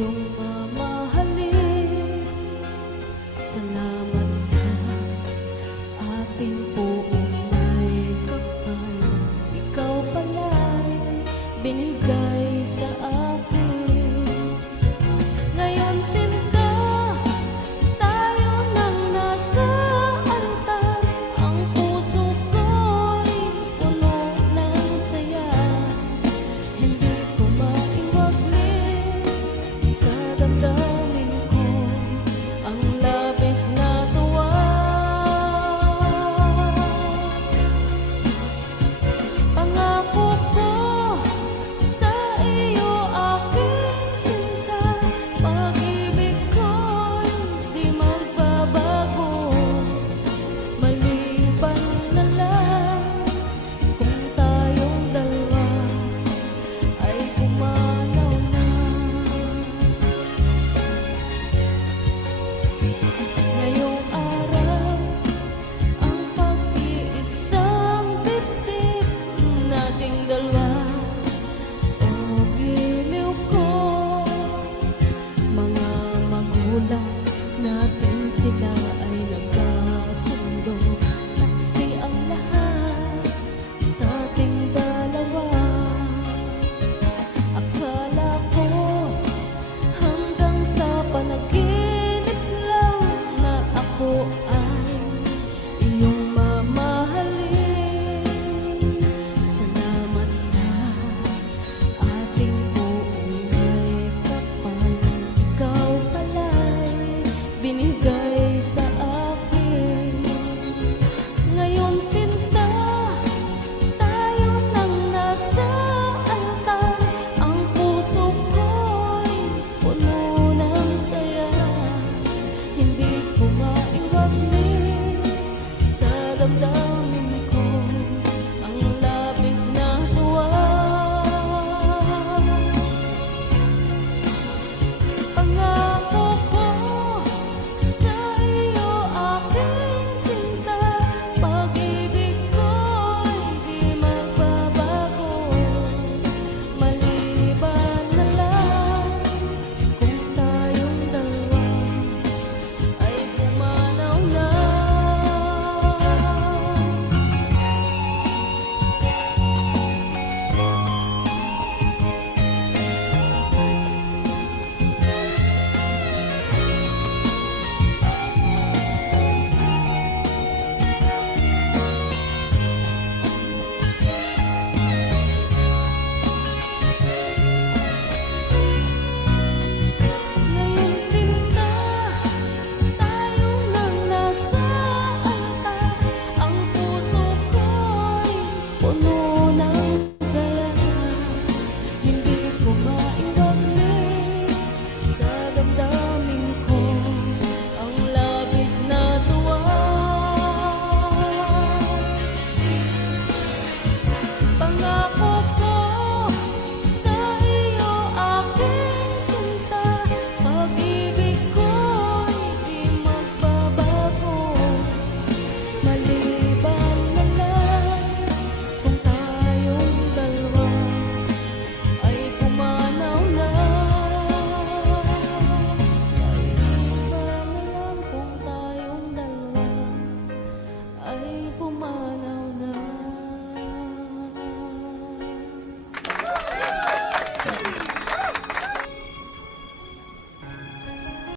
iyong mamahalin. Salamat sa ating buong may kapal. Ikaw pala'y binigay sa akin. Ngayon sinta, tayo nang nasa altar. Ang puso ko'y puno ng saya. Hindi ko maiwaglit sa damdamin ko ang labis na tuwa. Pangako ko sa iyo, aking sinta, pag-ibig ko'y di magbabago. Maliban na lang kung tayong dalawa ay pumanaw na. Ngayong araw, ang pag-iisang dibdib nating dalawa. O giliw ko, mga magulang